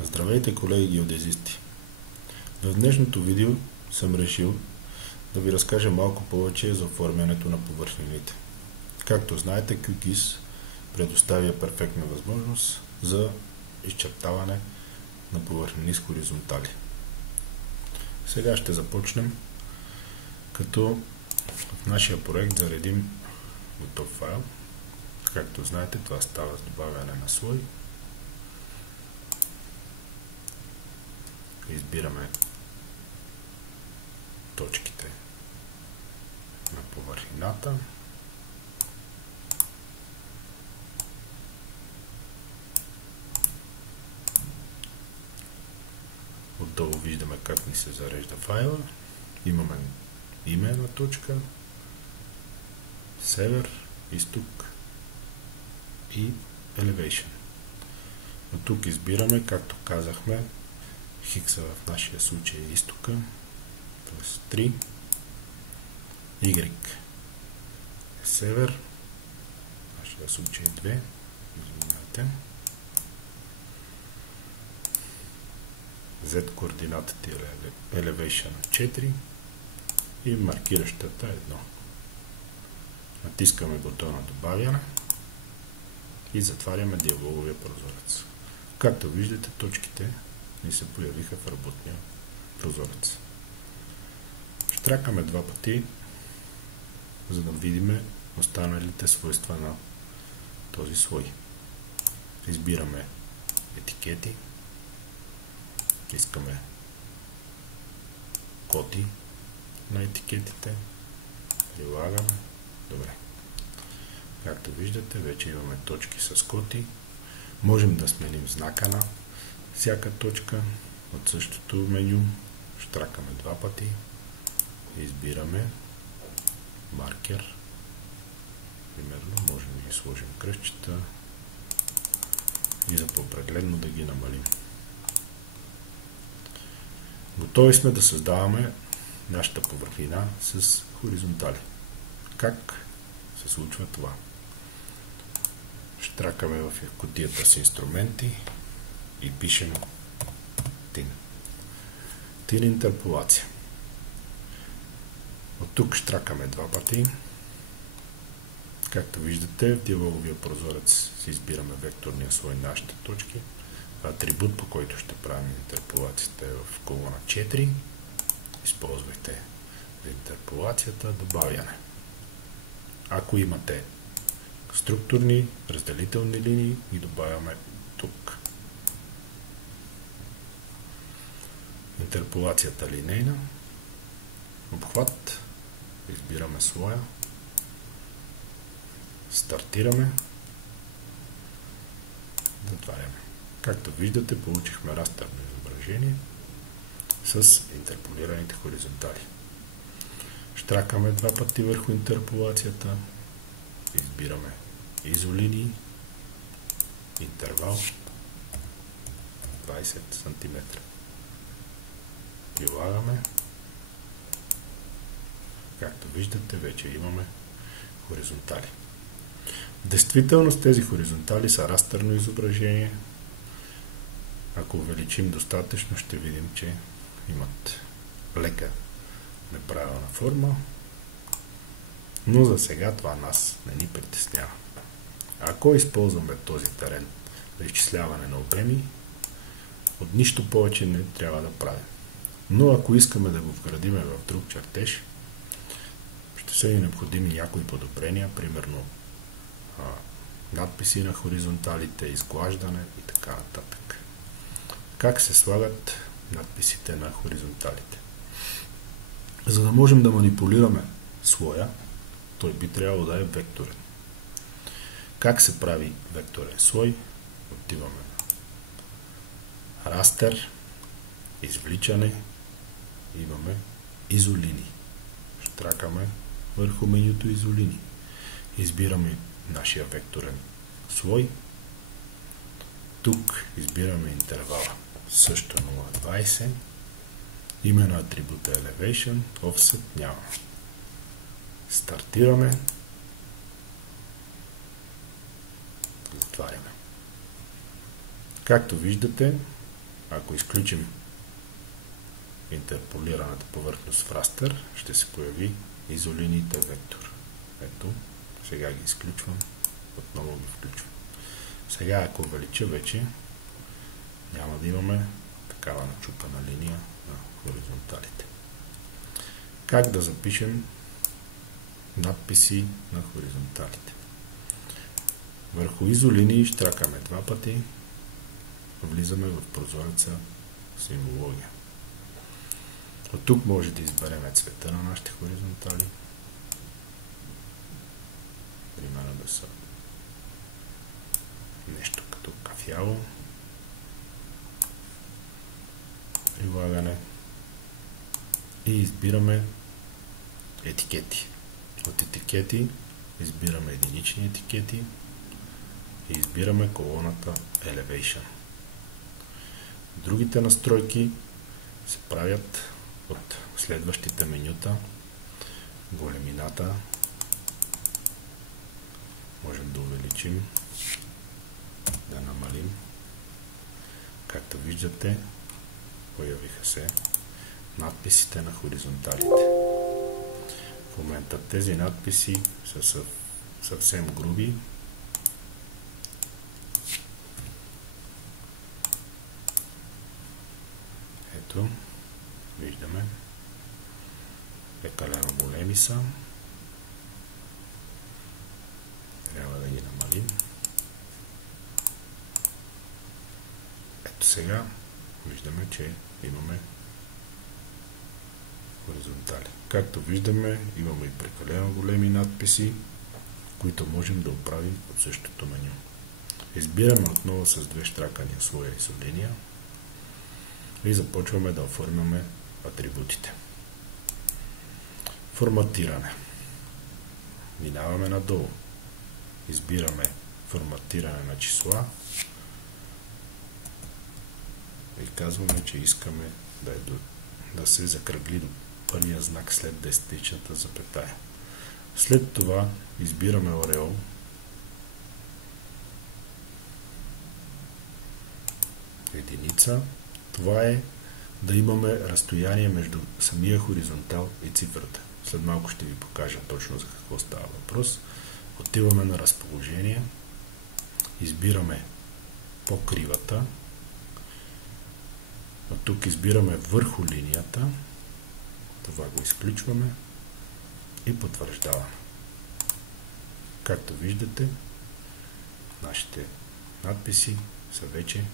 Здравейте, колеги геодезисти! В днешното видео съм решил да ви разкажа малко повече за оформянето на повърхнините. Както знаете, QGIS предоставя перфектна възможност за изчертаване на повърхнини с хоризонтали. Сега ще започнем, като в нашия проект заредим готов файл. Както знаете, това става с добавяне на слой. Избираме точките на повърхнината. Отдолу виждаме как ни се зарежда файла. Имаме име на точка, север, изток и elevation. Но тук избираме, както казахме, хикса в нашия случай е изтока, т.е. 3, Y е север, в нашия случай 2, извинявайте, Z координатата е elevation 4 и маркиращата 1. Натискаме бутона добавяне и затваряме диалоговия прозорец. Както виждате, точките ни се появиха в работния прозорец. Щракаме два пъти, за да видим останалите свойства на този слой. Избираме етикети, искаме коди на етикетите, прилагаме. Добре. Както виждате, вече имаме точки с коди. Можем да сменим знака на всяка точка от същото меню. Щракаме два пъти. Избираме маркер. Примерно, можем да ги сложим кръстчета и за по-прегледно да ги намалим. Готови сме да създаваме нашата повърхнина с хоризонтали. Как се случва това? Щракаме в кутията с инструменти и пишем TIN. TIN интерполация. От тук щракаме два пъти. Както виждате, в диалоговия прозорец си избираме векторния слой на нашите точки. Атрибут, по който ще правим интерполацията, е в колона 4. Използвайте за интерполацията добавяне. Ако имате структурни, разделителни линии, ги добавяме тук. Интерполацията линейна. Обхват. Избираме слоя. Стартираме. Затваряме. Както виждате, получихме растърно изображение с интерполираните хоризонтали. Щракаме два пъти върху интерполацията. Избираме изолинии, интервал 20 см. Прилагаме. Както виждате, вече имаме хоризонтали. В действителност тези хоризонтали са растърно изображение. Ако увеличим достатъчно, ще видим, че имат лека неправилна форма, но за сега това нас не ни притеснява. Ако използваме този терен за изчисляване на обеми, от нищо повече не трябва да правим. Но ако искаме да го вградим в друг чертеж, ще са ни необходими някои подобрения, примерно надписи на хоризонталите, изглаждане и така нататък. Как се слагат надписите на хоризонталите? За да можем да манипулираме слоя, той би трябвало да е векторен. Как се прави векторен слой? Отиваме на растер, извличане, имаме изолинии. Щракаме върху менюто изолинии. Избираме нашия векторен слой. Тук избираме интервала. Също 0,20. Име на атрибута elevation, offset няма. Стартираме. Затваряме. Както виждате, Ако изключим интерполираната повърхност в растър, ще се появи изолиниите вектор. Ето, сега ги изключвам, отново ги включвам. Сега, ако увелича вече, няма да имаме такава начупана линия на хоризонталите. Как да запишем надписи на хоризонталите? Върху изолинии щракаме два пъти, влизаме в прозореца симвология. От тук може да изберем цвета на нашите хоризонтали. Примерно да са нещо като кафяво. Прилагане. И избираме етикети. От етикети избираме единични етикети и избираме колоната Elevation. Другите настройки се правят от следващите менюта. Големината можем да увеличим, да намалим. Както виждате, появиха се надписите на хоризонталите. В момента тези надписи са съвсем груби. Ето, виждаме, прекалено големи са. Трябва да ги намалим. Ето сега виждаме, че имаме хоризонтали. Както виждаме, имаме и прекалено големи надписи, които можем да оправим от същото меню. Избираме отново с две щракания слоя изолиния и започваме да оформяме атрибутите. Форматиране. Минаваме надолу. Избираме форматиране на числа и казваме, че искаме да се закръгли до първия знак след десетичната запетая. След това избираме ореол. Единица. Това е да имаме разстояние между самия хоризонтал и цифрата. След малко ще ви покажа точно за какво става въпрос. Отиваме на разположение. Избираме покривата. От тук избираме върху линията. Това го изключваме и потвърждаваме. Както виждате, нашите надписи са вече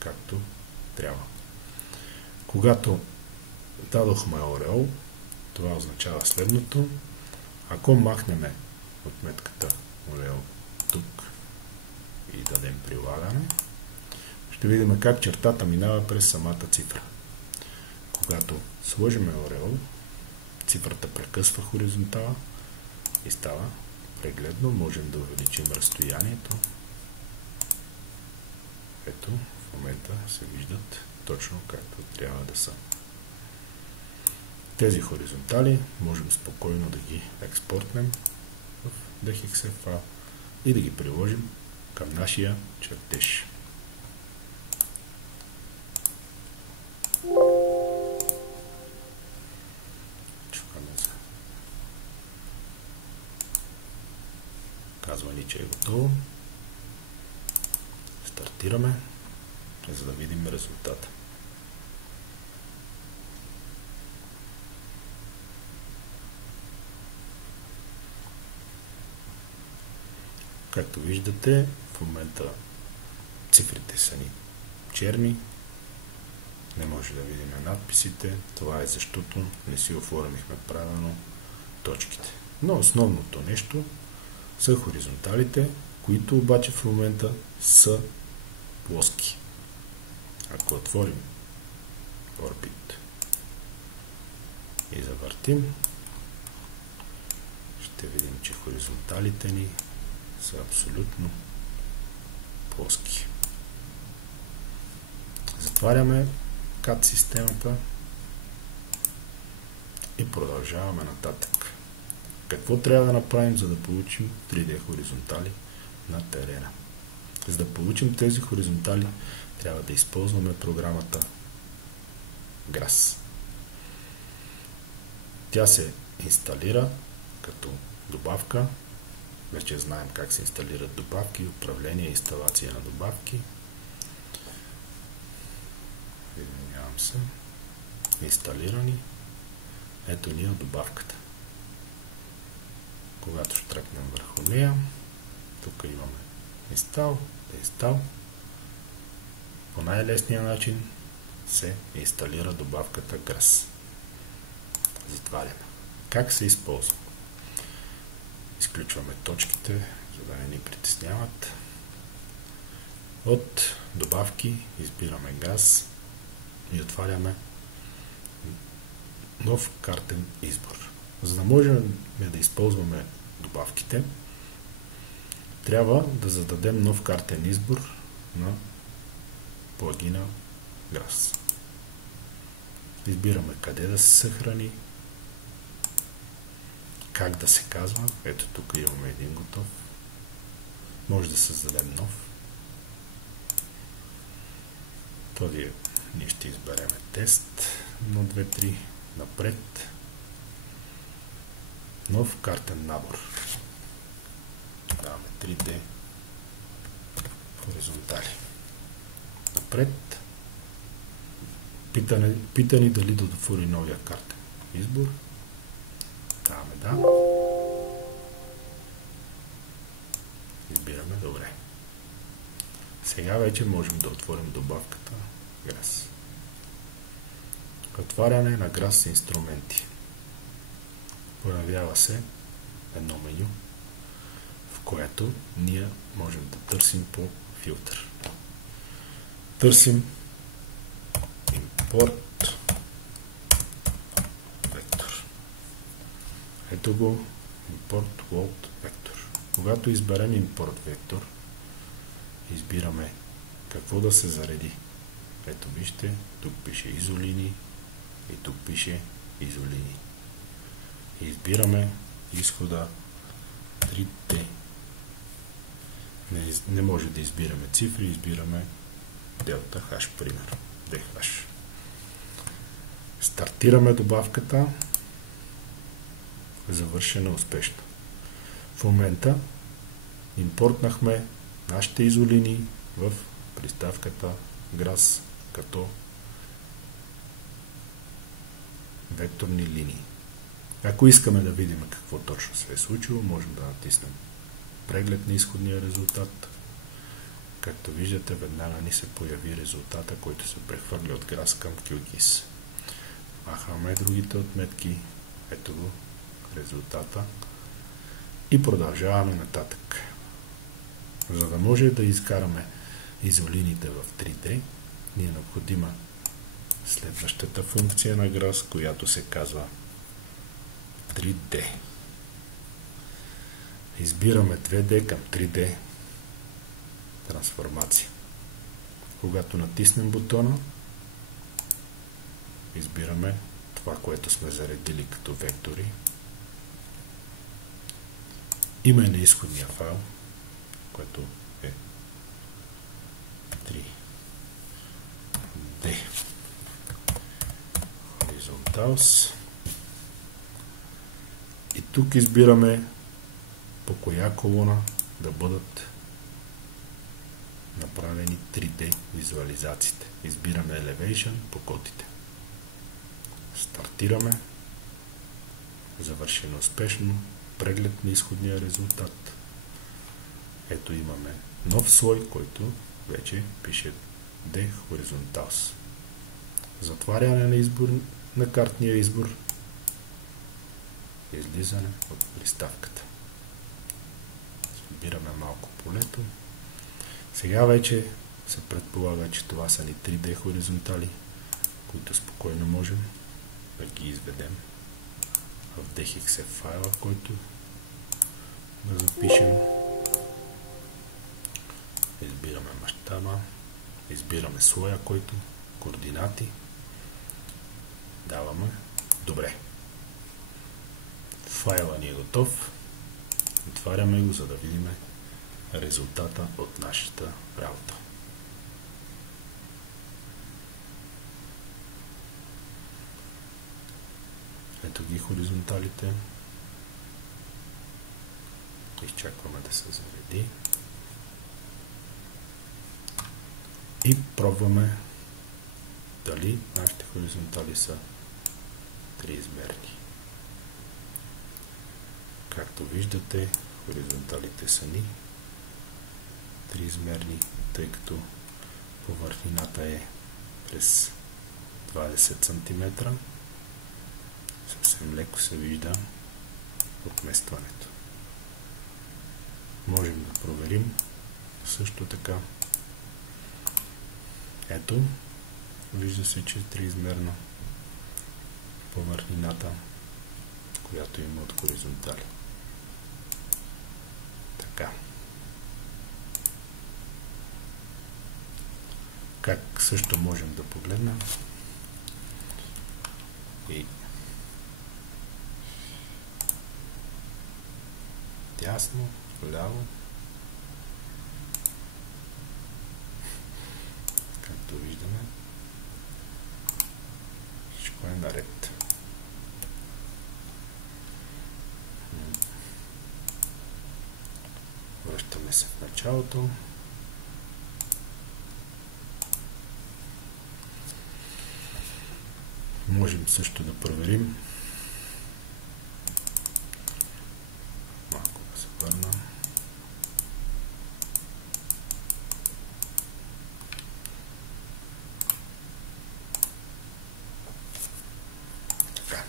както трябва. Когато дадохме ореол, това означава следното. Ако махнем отметката ореол тук и дадем прилагане, ще видим как чертата минава през самата цифра. Когато сложим ореол, цифрата прекъсва хоризонтала и става прегледно. Можем да увеличим разстоянието. Ето, в момента се виждат точно както трябва да са. Тези хоризонтали можем спокойно да ги експортнем в DXF файл и да ги приложим към нашия чертеж. Казва ни, че е готово. Стартираме, за да видим резултата. Както виждате, в момента цифрите са ни черни. Не може да видим надписите. Това е защото не си оформихме правилно точките. Но основното нещо са хоризонталите, които обаче в момента са плоски. Ако отворим Orbit и завъртим, ще видим, че хоризонталите ни са абсолютно плоски. Затваряме CAD системата и продължаваме нататък. Какво трябва да направим, за да получим 3D хоризонтали на терена? За да получим тези хоризонтали, трябва да използваме програмата GRASS. Тя се инсталира като добавка. Вече знаем как се инсталират добавки, управление и инсталация на добавки. Извинявам се. Инсталирани. Ето ни е добавката. Когато штракнем върху нея, тук имаме инстал. По най-лесния начин се инсталира добавката GRASS. Затваряме. Как се използва? Изключваме точките, за да не ни притесняват. От добавки избираме GRASS и отваряме нов картен избор. За да можем да използваме добавките, трябва да зададем нов картен избор на плагина GRASS. Избираме къде да се съхрани, как да се казва. Ето тук имаме един готов. Може да създадем нов. Този ние ще изберем тест 1, 2, 3 напред. Нов картен набор. Даваме 3D хоризонтали. Напред. Питани дали да отвори новия картен избор. Даваме да. Избираме добре. Сега вече можем да отворим добавката GRASS. Отваряне на GRASS инструменти. Появява се едно меню, в което ние можем да търсим по филтър. Търсим импорт вектор. Ето го, импорт load вектор. Когато изберем импорт вектор, избираме какво да се зареди. Ето вижте, тук пише изолини и тук пише изолини. Избираме изхода 3D. Не може да избираме цифри, избираме делта H, пример. DH. Стартираме добавката. Завършена успешно. В момента импортнахме нашите изолини в приставката GRASS като векторни линии. Ако искаме да видим какво точно се е случило, можем да натиснем преглед на изходния резултат. Както виждате, веднага ни се появи резултата, който се прехвърля от GRASS към QGIS. Махаме другите отметки. Ето го резултата. И продължаваме нататък. За да може да изкараме изолините в 3D, ни е необходима следващата функция на GRASS, която се казва 3D. Избираме 2D към 3D трансформация. Когато натиснем бутона, избираме това, което сме заредили като вектори. Име на изходния файл, което е 3D horizontals. И тук избираме по коя колона да бъдат направени 3D визуализациите. Избираме Elevation по котите. Стартираме. Завършено успешно. Преглед на изходния резултат. Ето имаме нов слой, който вече пише D Horizontals. Затваряне на избор на картния избор. Излизане от приставката. Избираме малко полето. Сега вече се предполага, че това са ни 3D хоризонтали, които спокойно можем да ги изведем в DXF файла, който да запишем. Избираме мащаба, избираме слоя, който координати. Даваме добре. Файла ни е готов. Отваряме го, за да видим резултата от нашата работа. Ето ги хоризонталите. Изчакваме да се зареди. И пробваме дали нашите хоризонтали са триизмерни. Както виждате, хоризонталите са ни триизмерни, тъй като повърхнината е през 20 см. Съвсем леко се вижда отместването. Можем да проверим също така. Ето, вижда се, че е триизмерна повърхнината, която има от хоризонтали. Така. Как също можем да погледнем и дясно, вляво, както виждаме, всичко е наред. Връщаме се в началото. Можем също да проверим. Малко да се върна. Така.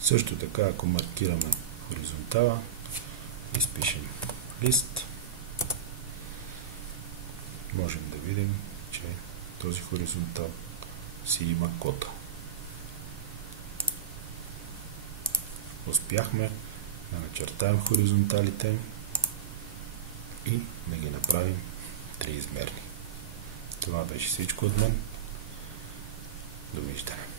Също така, ако маркираме хоризонтала, изпишем лист, можем да видим, че този хоризонтал си има кода. Успяхме да начертаем хоризонталите и да ги направим триизмерни. Това беше всичко от мен. Довиждане.